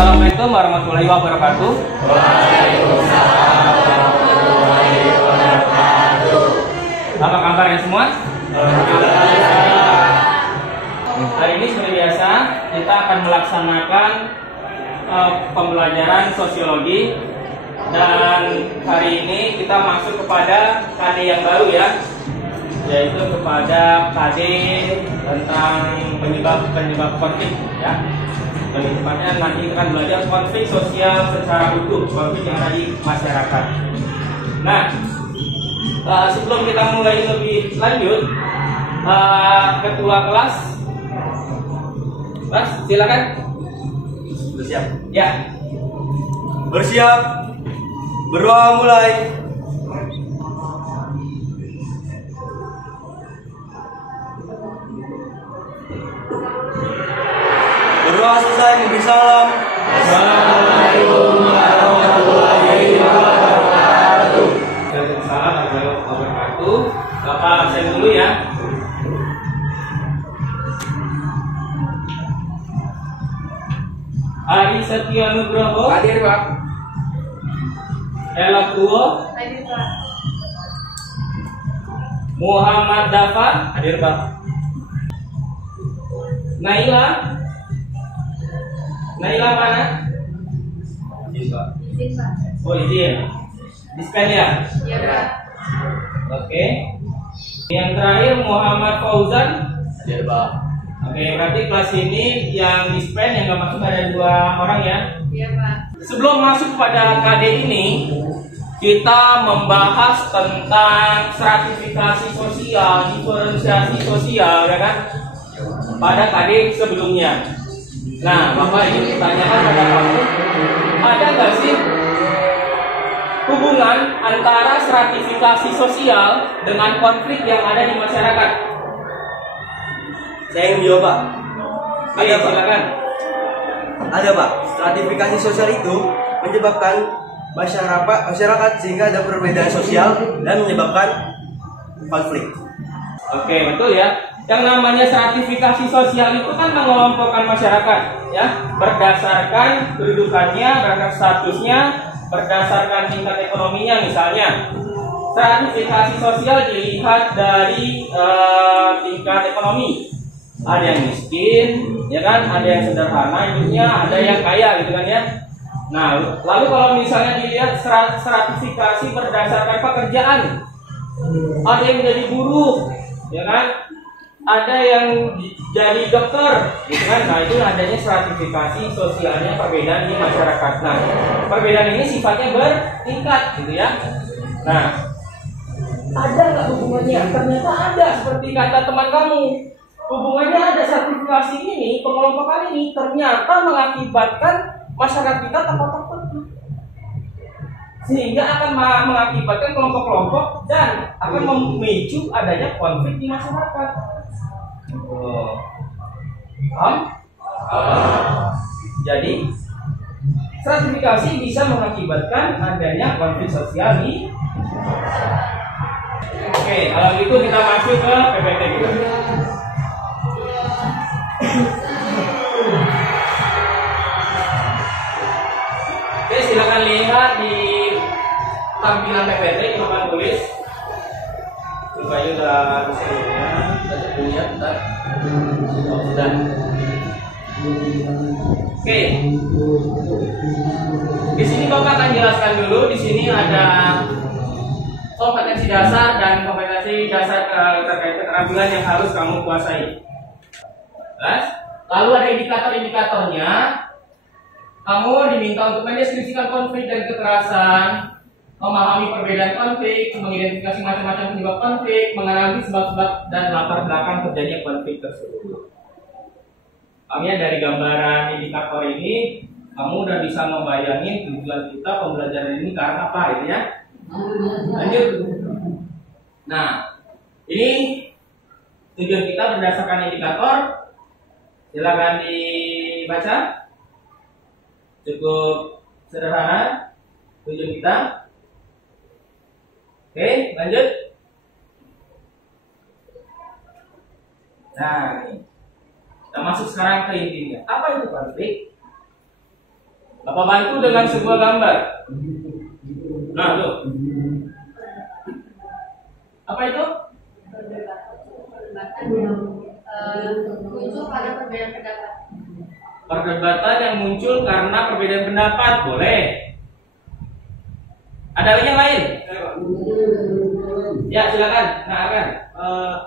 Assalamualaikum warahmatullahi wabarakatuh. Waalaikumsalam warahmatullahi wabarakatuh. Apa kabarnya semua? Hari ini seperti biasa kita akan melaksanakan pembelajaran sosiologi, dan hari ini kita masuk kepada KD yang baru ya, yaitu kepada KD tentang penyebab konflik ya. Lebih tepatnya nanti kita akan belajar konflik sosial secara utuh, konflik yang ada di masyarakat. Nah, sebelum kita mulai lebih lanjut, ketua kelas, Mas, silakan. Bersiap. Ya. Bersiap. Berdoa mulai. Berdoa selesai, memberi salam. Assalamualaikum warahmatullahi wabarakatuh. Waalaikumsalam warahmatullahi wabarakatuh. Bapak absen dulu ya. Ari Setia Nugroho. Hadir, Pak. Ella Kuo. Hadir, Pak. Muhammad Dafa. Hadir, Pak. Naila. Naila mana? Izin, Pak. Izin, Pak. Oh, izin. Diskan ya? Iya, Pak. Oke. Yang terakhir Muhammad Fauzan. Hadir, Pak. Oke, berarti kelas ini yang dispen yang nggak masuk ada 2 orang ya. Iya, Pak. Sebelum masuk pada KD ini, kita membahas tentang stratifikasi sosial, diferensiasi sosial, ya kan? Pada KD sebelumnya. Nah, Bapak ingin bertanyakan pada kamu, ada nggak sih hubungan antara stratifikasi sosial dengan konflik yang ada di masyarakat? Saya ingin menjawab, Pak. Ada, silakan. Ada, Pak. Stratifikasi sosial itu menyebabkan masyarakat sehingga ada perbedaan sosial dan menyebabkan konflik. Oke, betul ya. Yang namanya stratifikasi sosial itu kan mengelompokkan masyarakat ya, berdasarkan kedudukannya, berdasarkan statusnya, berdasarkan tingkat ekonominya misalnya. Stratifikasi sosial dilihat dari tingkat ekonomi. Ada yang miskin, ya kan? Ada yang sederhana hidupnya, ada yang kaya gitu kan ya. Nah, lalu kalau misalnya dilihat stratifikasi berdasarkan pekerjaan, ada yang jadi buruh, ya kan? Ada yang jadi dokter, gitu kan? Nah, itu adanya stratifikasi sosialnya, perbedaan di masyarakat. Nah, perbedaan ini sifatnya bertingkat, gitu ya. Nah, ada nggak hubungannya? Ternyata ada, seperti kata teman kamu. Hubungannya ada, sertifikasi ini, pengelompokan ini ternyata mengakibatkan masyarakat kita terkotak-kotak, sehingga akan mengakibatkan kelompok-kelompok dan akan memicu adanya konflik di masyarakat. Paham? Jadi stratifikasi bisa mengakibatkan adanya konflik sosial di. Oke, kalau gitu kita masuk ke PPT kita. Oke, silakan lihat di tampilan PPT, silakan tulis. Supaya udah bisa lihat, sudah. Oke. Di sini Bapak akan jelaskan dulu. Di sini ada kompetensi dasar dan kompetensi dasar terkait keterampilan yang harus kamu kuasai. Lalu ada indikator-indikatornya. Kamu diminta untuk mendeskripsikan konflik dan kekerasan, memahami perbedaan konflik, mengidentifikasi macam-macam penyebab konflik, menganalisis sebab-sebab dan latar belakang terjadinya konflik tersebut. Kami dari gambaran indikator ini, kamu udah bisa membayangin tujuan kita pembelajaran ini karena apa, gitu ya? Lanjut. Nah, ini tujuan kita berdasarkan indikator. Silakan dibaca. Cukup sederhana tujuan kita. Oke, lanjut. Nah, ini. Kita masuk sekarang ke intinya. Apa itu konflik? Bapak bantu dengan sebuah gambar. Nah, tuh. Apa itu? Muncul pada perbedaan pendapat. Perdebatan yang muncul karena perbedaan pendapat, boleh. Ada lagi yang lain? Ya, silakan. Nah, akan.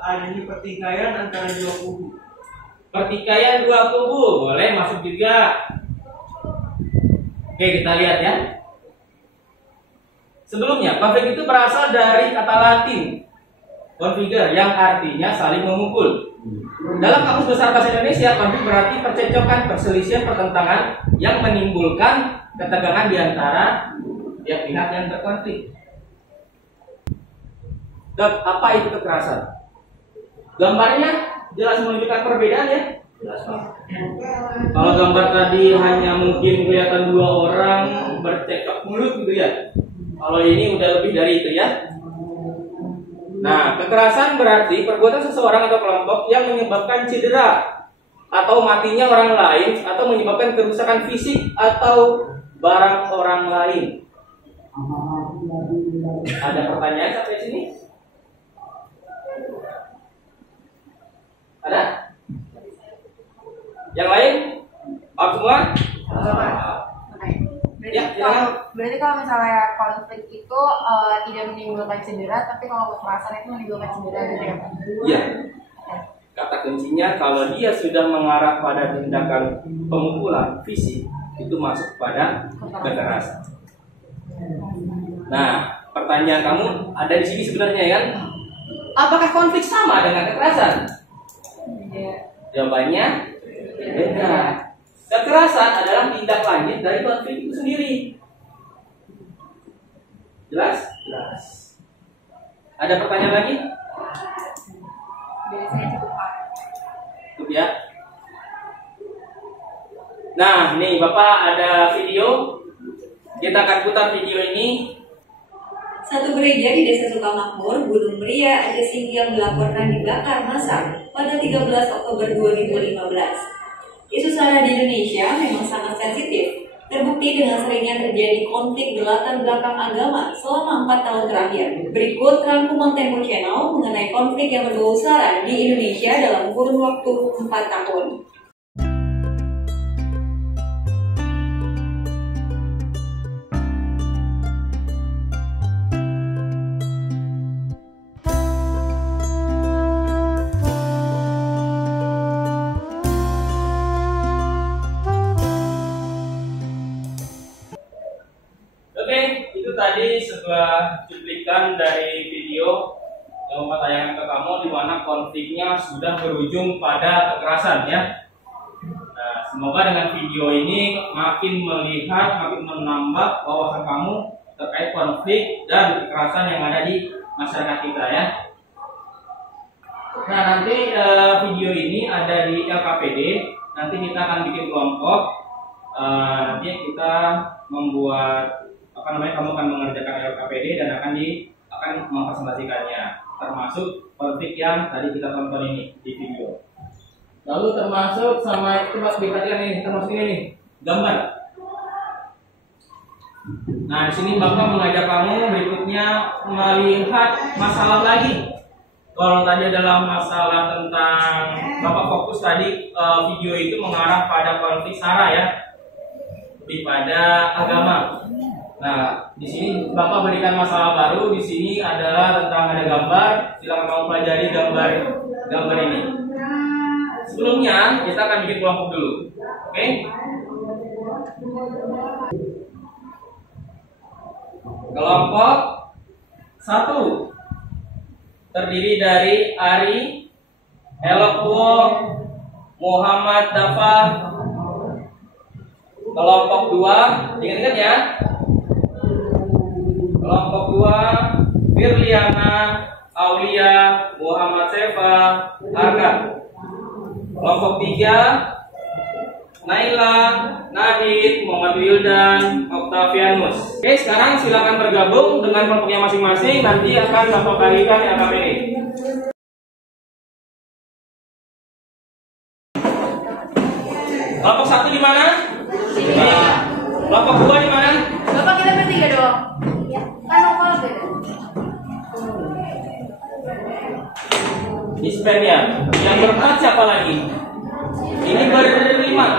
Adanya pertikaian antara dua kubu. Pertikaian dua kubu, boleh masuk juga. Oke, kita lihat ya. Sebelumnya, konflik itu berasal dari kata Latin configere yang artinya saling memukul. Dalam Kamus Besar Bahasa Indonesia, konflik berarti percekcokan, perselisihan, pertentangan yang menimbulkan ketegangan di antara pihak yang berkonflik. Dan apa itu kekerasan? Gambarnya jelas menunjukkan perbedaan ya. Jelas, Pak. Kalau gambar tadi hanya mungkin kelihatan dua orang bercekcok mulut gitu ya. Kalau ini udah lebih dari itu ya. Nah, kekerasan berarti perbuatan seseorang atau kelompok yang menyebabkan cedera atau matinya orang lain atau menyebabkan kerusakan fisik atau barang orang lain. Ada pertanyaan sampai sini? Ada? Yang lain? Pak semua? Berarti kalau misalnya konflik itu tidak menimbulkan cedera, tapi kalau kekerasan itu menimbulkan cedera gitu ya Pak? Iya. Kata kuncinya kalau dia sudah mengarah pada tindakan pemukulan fisik, itu masuk pada kekerasan. Nah, pertanyaan kamu ada di sini sebenarnya kan? Apakah konflik sama dengan kekerasan? Jawabannya beda. Kekerasan adalah tindak lanjut dari konflik itu sendiri. Jelas? Jelas. Ada pertanyaan lagi? Biasanya cukup Pak. Cukup ya. Nah, nih Bapak ada video. Kita akan putar video ini. Satu gereja di Desa Sukamakmur, Gunung Muria, Aceh Singkil dilaporkan dibakar massal pada 13 Oktober 2015. Isu SARA di Indonesia memang sangat sensitif, terbukti dengan seringnya terjadi konflik berlatar belakang agama selama 4 tahun terakhir. Berikut rangkuman Tempo Channel mengenai konflik yang berbau SARA di Indonesia dalam kurun waktu 4 tahun. Tadi sebuah cuplikan dari video yang Bapak tayangkan ke kamu di mana konfliknya sudah berujung pada kekerasan ya. Nah, semoga dengan video ini makin melihat, makin menambah wawasan kamu terkait konflik dan kekerasan yang ada di masyarakat kita ya. Nah, nanti video ini ada di LKPD. Nanti kita akan bikin kelompok. Nanti kita membuat kamu akan mengerjakan LKPD dan akan mempresentasikannya, termasuk konflik yang tadi kita tonton ini di video. Lalu termasuk sama itu Mas diperhatikan ini, termasuk ini nih, gambar. Nah, di sini Bapak mengajak kamu berikutnya melihat masalah lagi. Kalau tadi adalah masalah tentang Bapak fokus tadi video itu mengarah pada konflik SARA ya, lebih pada agama. Nah, di sini Bapak berikan masalah baru. Di sini adalah tentang ada gambar. Silakan kamu pelajari gambar ini. Sebelumnya kita akan bikin kelompok dulu, oke? Kelompok 1 terdiri dari Ari, Elokwo, Muhammad Dafa. Kelompok 2, ingat-ingat ya. Kelompok 2 Firliana, Aulia, Muhammad Sefa, Arka. Kelompok 3 Naila, Nadid, Muhammad Wildan, Octavianus. Oke, sekarang silakan bergabung dengan kelompoknya masing-masing. Nanti akan Bapak bagikan LKPD. Kelompok 1 di mana? Ini. Kelompok 2 di mana? Bapak kita bertiga doang. Ya, kan nomor beda. Dispen ya. Yang berempat siapa lagi? Ini berlima.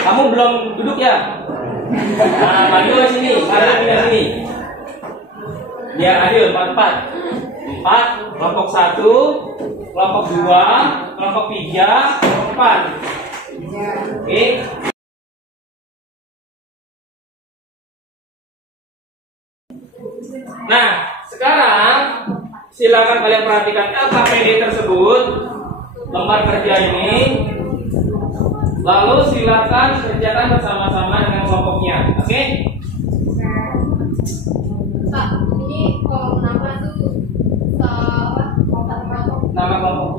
Kamu belum duduk ya? Nah, Mario sini, Mario pindah sini. Biar adil, 4, kelompok 1, kelompok 2, kelompok 3, kelompok 4. Oke. Nah, sekarang silakan kalian perhatikan LKPD tersebut, lembar kerja ini. Lalu silakan kerjakan bersama-sama dengan kelompoknya. Oke? Pak, ini kalau nama tuh Nama kelompok.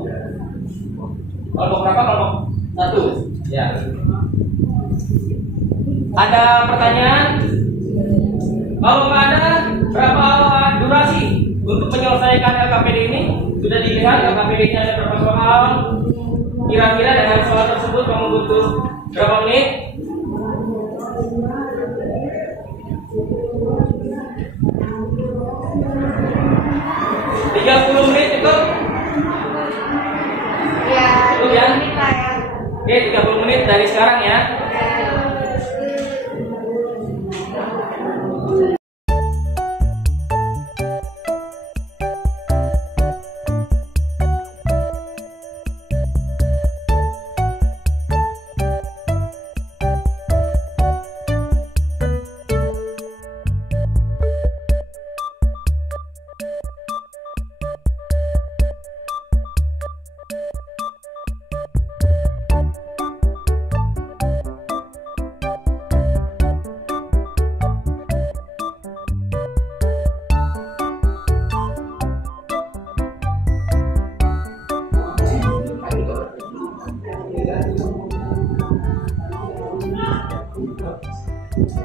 Kelompok berapa? Kelompok 1. Ya. Ada pertanyaan? Kalau nggak ada, berapa durasi untuk menyelesaikan LKPD ini? Sudah dilihat LKPD-nya ada berapa soal? Kira-kira dengan soal tersebut kamu butuh berapa menit? Tiga 30 menit itu? ya, Cukup ya? ini lah ya. Oke, 30 menit dari sekarang ya.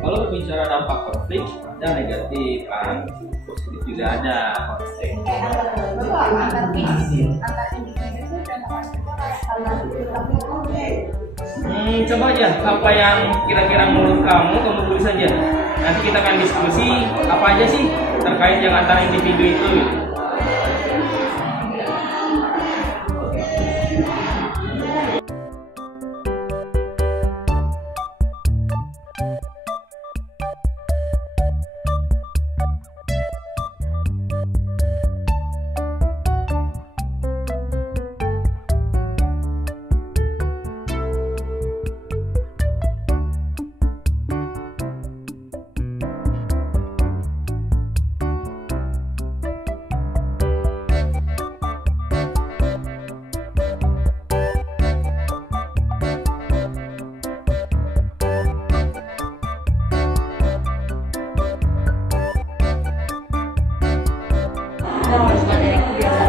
Kalau berbicara dampak konflik, ada negatif kan, positif juga ada. Bapak antar individu itu dan Coba aja apa yang kira-kira menurut kamu tulis saja. Nanti kita akan diskusi apa aja sih terkait yang antara individu itu.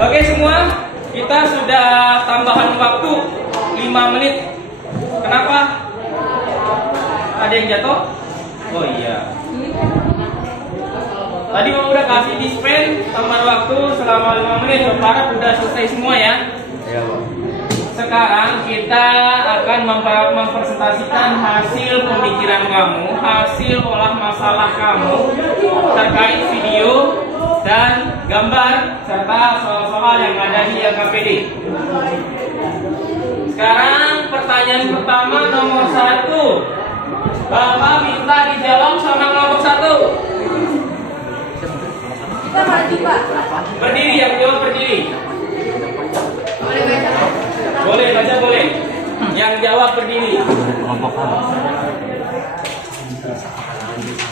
Oke semua, kita sudah tambahan waktu 5 menit. Kenapa? Ada yang jatuh? Oh iya. Tadi mau udah kasih dispen tambahan waktu selama 5 menit. Para udah selesai semua ya. Iya, Pak. Sekarang kita akan mempresentasikan hasil pemikiran kamu, hasil olah masalah kamu terkait video dan gambar serta soal-soal yang ada di LKPD. Sekarang pertanyaan pertama nomor 1. Bapak minta dijawab sama kelompok 1. kita maju Pak. Berdiri, yang jawab berdiri. Boleh baca? Boleh baca boleh. Yang jawab berdiri.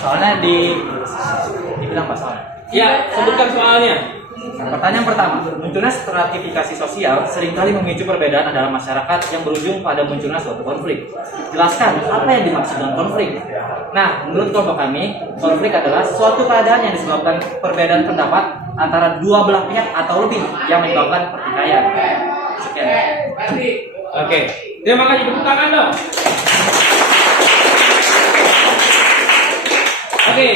Soalnya dibilang Pak soalnya. Ya, sebutkan soalnya. Pertanyaan pertama, munculnya stratifikasi sosial seringkali memicu perbedaan dalam masyarakat yang berujung pada munculnya suatu konflik. Jelaskan apa yang dimaksud dengan konflik. Nah, menurut kelompok kami, konflik adalah suatu keadaan yang disebabkan perbedaan pendapat antara dua belah pihak atau lebih yang menyebabkan pertikaian. Sekian. Oke, terima kasih, tepuk tangan dong. Oke,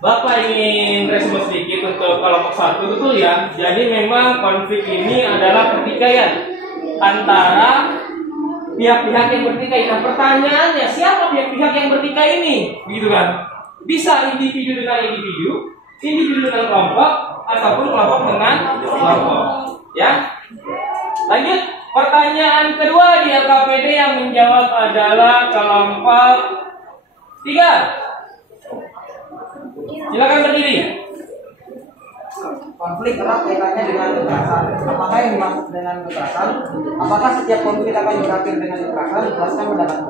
Bapak ingin respon sedikit untuk kelompok 1, betul ya? Jadi memang konflik ini adalah pertikaian antara pihak-pihak yang bertikai. Nah, pertanyaannya, siapa pihak-pihak yang bertikai ini? Gitu kan? Bisa individu dengan individu, individu dengan kelompok, ataupun kelompok dengan kelompok. Ya. Lanjut, pertanyaan kedua di LKPD yang menjawab adalah kelompok 3. Silakan berdiri. Konflik erat kaitannya dengan kekerasan. Apakah yang dimaksud dengan kekerasan? Apakah setiap konflik akan berakhir dengan kekerasan? Jelaskan pendapatmu.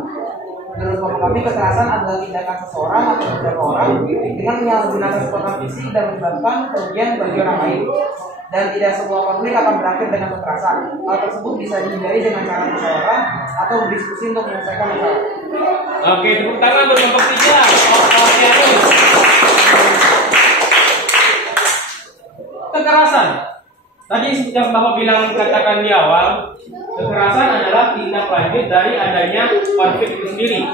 Menurut kami, kekerasan adalah tindakan seseorang atau beberapa orang dengan menyalahgunakan kekuatan fisik dan menyebabkan kerugian bagi orang lain. Dan tidak semua konflik akan berakhir dengan kekerasan. Hal tersebut bisa dihindari dengan cara musyawarah atau berdiskusi untuk menyelesaikan masalah. Oke, tepuk tangan buat kelompok 3. Kekerasan. Tadi yang Bapak bilang katakan di awal, kekerasan adalah tindak lanjut dari adanya konflik itu sendiri.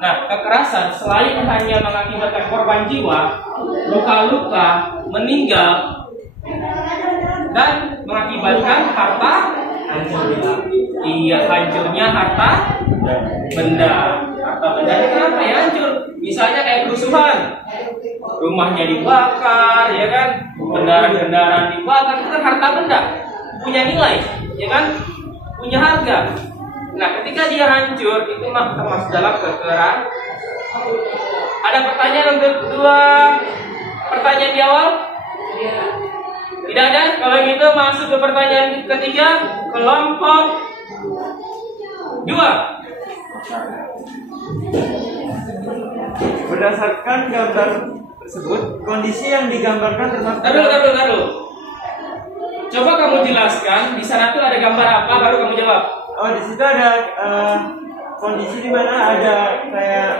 Nah, kekerasan selain hanya mengakibatkan korban jiwa, luka-luka, meninggal, dan mengakibatkan harta hancur. Iya, hancurnya harta benda. Harta bendanya kenapa ya hancur? Misalnya kayak kerusuhan, rumahnya dibakar, ya kan? Kendaraan-kendaraan dibakar, itu kan harta benda, punya nilai, ya kan? Punya harga. Nah, ketika dia hancur, itu termasuk dalam kekerasan. Ada pertanyaan untuk kedua? Pertanyaan di awal? Tidak ada? Kalau gitu masuk ke pertanyaan ketiga, kelompok 2. Berdasarkan gambar tersebut, kondisi yang digambarkan termasuk. Taruh. Coba kamu jelaskan, di sana tuh ada gambar apa, baru kamu jawab. Oh, di situ ada kondisi di mana ada kayak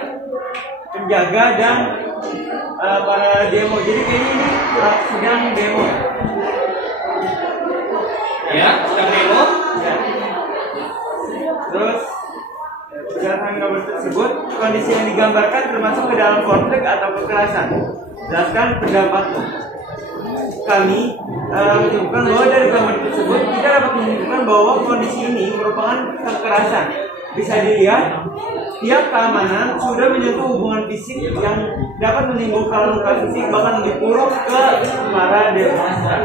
penjaga dan para demo. Jadi kayaknya ini sedang demo. Ya, sedang demo. Ya. Terus berdasarkan gambar tersebut, kondisi yang digambarkan termasuk ke dalam konflik atau kekerasan. Jelaskan pendapatmu. Kami menyebutkan bahwa dari gambar tersebut kita dapat menunjukkan bahwa kondisi ini merupakan kekerasan. Bisa dilihat, pihak keamanan sudah menyentuh hubungan fisik yang dapat menimbulkan luka fisik bahkan dikurung ke para demonstran.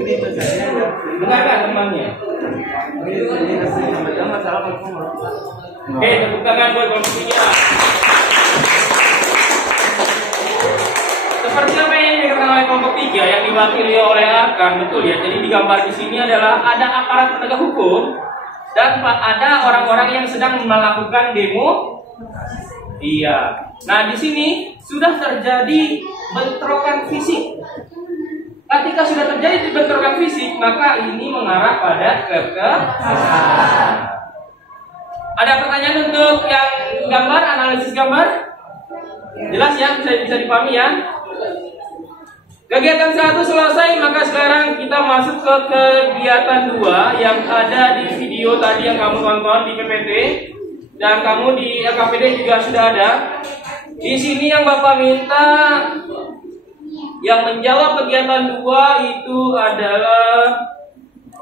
Begitu saja. Dengarkan temannya. Begitu saja masalah konflik. Oke, tepuk tangan buat kelompok 3. Seperti apa yang dikatakan oleh kelompok 3 yang diwakili oleh Arkan, betul ya. Jadi digambar di sini adalah ada aparat penegak hukum dan ada orang-orang yang sedang melakukan demo. Iya. Nah, di sini sudah terjadi bentrokan fisik. Ketika sudah terjadi bentrokan fisik, maka ini mengarah pada kekerasan. Ada pertanyaan untuk yang gambar, analisis gambar? Jelas ya, bisa dipahami ya? Kegiatan 1 selesai, maka sekarang kita masuk ke kegiatan 2 yang ada di video tadi yang kamu tonton di PPT dan kamu di LKPD juga sudah ada. Di sini yang Bapak minta yang menjawab kegiatan 2 itu adalah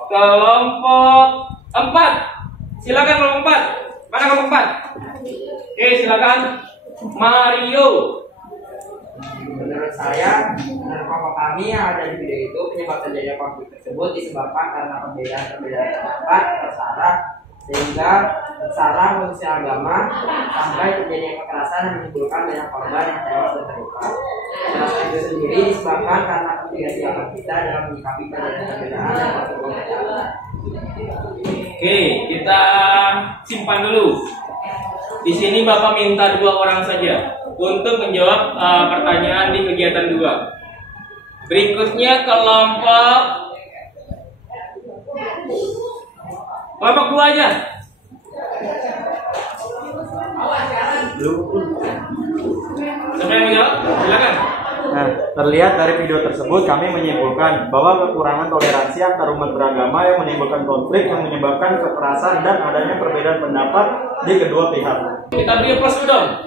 kelompok 4. Silakan kelompok 4. Mana kelompok 4? Oke, silakan Mario. Menurut saya, menurut kelompok kami yang ada di video itu, penyebab terjadinya konflik tersebut disebabkan karena perbedaan pendapat, persara, sehingga persara mengusir agama sampai terjadinya kekerasan yang menimbulkan banyak korban yang tewas dan terluka. Kekerasan itu sendiri disebabkan karena ketidaksiapan kita dalam menyikapi perbedaan dan perbedaan. Oke, kita simpan dulu. Di sini Bapak minta 2 orang saja untuk menjawab pertanyaan di kegiatan 2. Berikutnya kelompok 2 aja. Siapa yang menjawab? Silakan. Nah, terlihat dari video tersebut kami menyimpulkan bahwa kekurangan toleransi antar umat beragama yang menimbulkan konflik yang menyebabkan kekerasan dan adanya perbedaan pendapat di kedua pihak. Kita beri plus dong.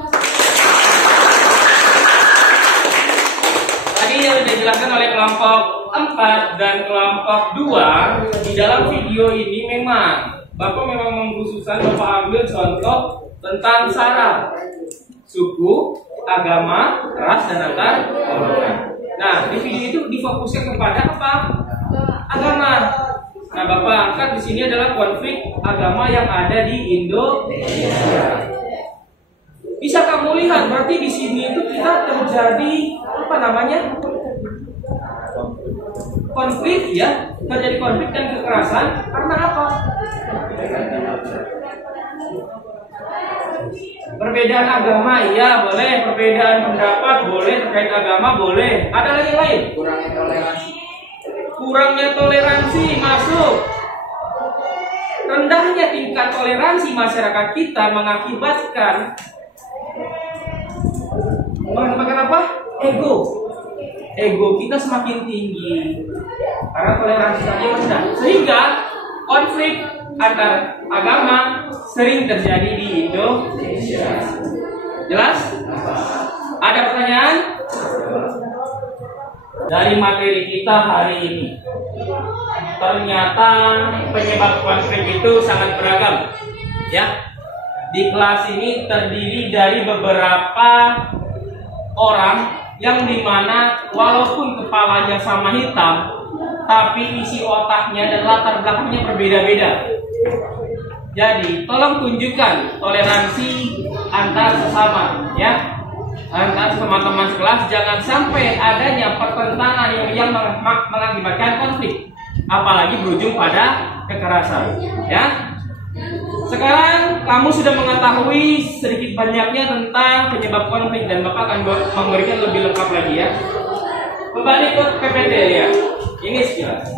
Tadi yang sudah dijelaskan oleh kelompok 4 dan kelompok 2 di dalam video ini memang Bapak memang mengkhususkan, Bapak ambil contoh tentang sara, suku, agama, ras, dan antar golongan. Nah, di video itu difokuskan kepada apa? Agama. Nah, Bapak angkat di sini adalah konflik agama yang ada di Indonesia. Bisa kamu lihat, berarti di sini itu kita terjadi apa namanya? Konflik, ya, terjadi konflik dan kekerasan karena apa? Perbedaan agama, iya boleh. Perbedaan pendapat boleh, terkait agama boleh. Ada lagi yang lain? Kurangnya toleransi masuk. Rendahnya tingkat toleransi masyarakat kita mengakibatkan apa? Ego kita semakin tinggi karena toleransi tadi rendah, sehingga konflik antar agama sering terjadi di Indonesia. Jelas? Ada pertanyaan? Dari materi kita hari ini, ternyata penyebab konflik itu sangat beragam. Ya, di kelas ini terdiri dari beberapa orang yang dimana walaupun kepalanya sama hitam, tapi isi otaknya dan latar belakangnya berbeda-beda. Jadi tolong tunjukkan toleransi antar sesama, ya, antar teman-teman sekelas. Jangan sampai adanya pertentangan yang mengakibatkan konflik, apalagi berujung pada kekerasan, ya. Sekarang kamu sudah mengetahui sedikit banyaknya tentang penyebab konflik dan Bapak akan memberikan lebih lengkap lagi, ya. Kembali ke PPT, ya. Ini sekilas.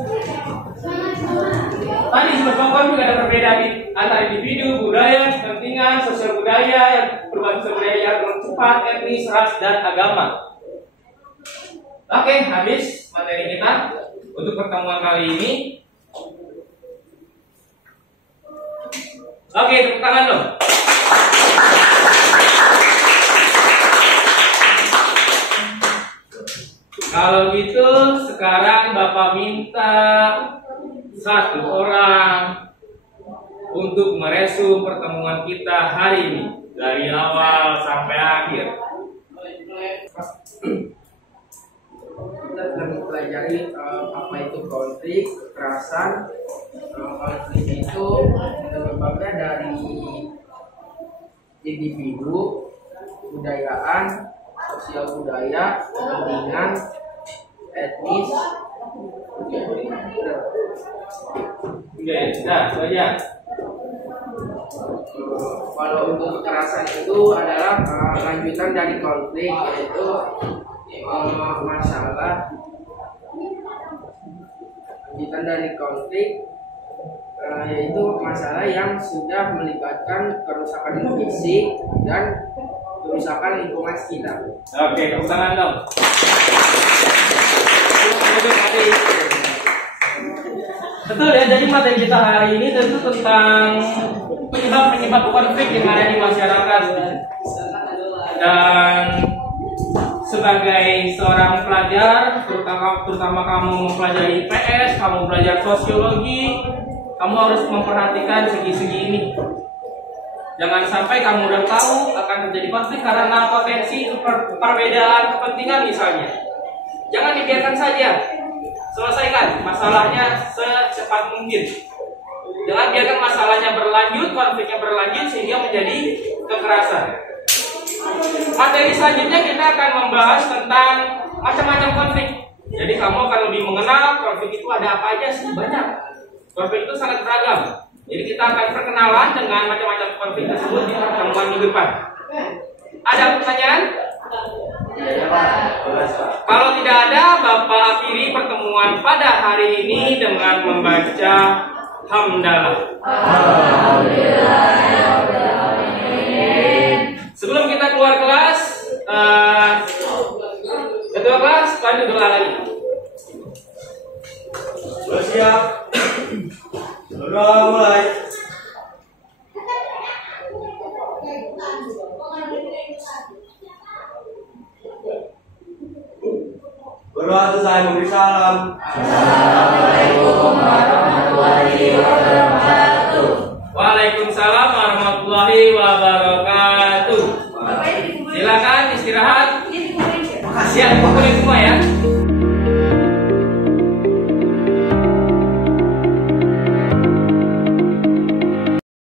Tadi sebab konflik ada perbedaan antara individu, budaya, kepentingan, sosial budaya, perubahan sosial budaya yang cepat, etnis, ras, dan agama. Oke, habis materi kita untuk pertemuan kali ini. Oke, tepuk tangan dong. Kalau gitu, sekarang Bapak minta satu orang untuk meresum pertemuan kita hari ini dari awal sampai akhir. Kita telah mempelajari apa itu konflik, kekerasan. Konflik itu menyebabkan dari individu, budayaan, sosial budaya, kepentingan, etnis. Oke, sudah, itu aja. Kalau untuk kekerasan itu adalah lanjutan dari konflik, yaitu masalah lanjutan dari konflik, yaitu masalah yang sudah melibatkan kerusakan fisik dan kerusakan lingkungan sekitar. Oke, tepuk tangan dong. Betul ya, jadi materi kita hari ini tentu tentang penyebab konflik yang ada di masyarakat. Dan sebagai seorang pelajar, terutama kamu mempelajari IPS, kamu belajar sosiologi, kamu harus memperhatikan segi-segi ini. Jangan sampai kamu udah tahu akan terjadi konflik karena potensi perbedaan kepentingan misalnya. Jangan dibiarkan saja. Selesaikan masalahnya secepat mungkin. Jangan biarkan masalahnya berlanjut, konfliknya berlanjut sehingga menjadi kekerasan. Materi selanjutnya kita akan membahas tentang macam-macam konflik. Jadi kamu akan lebih mengenal konflik itu ada apa aja sih, banyak. Konflik itu sangat beragam. Jadi kita akan perkenalan dengan macam-macam konflik tersebut di pertemuan minggu depan. Ada pertanyaan? Kalau tidak ada, Bapak akhiri pertemuan pada hari ini dengan membaca hamdalah. Sebelum kita keluar kelas, ketua kelas lanjut doa lagi. Siap. Doa mulai. Berdoa selesai memberi salam. Assalamualaikum warahmatullahi wabarakatuh. Waalaikumsalam warahmatullahi wabarakatuh. Silakan istirahat. Makasih ya, dikumpulin semua ya.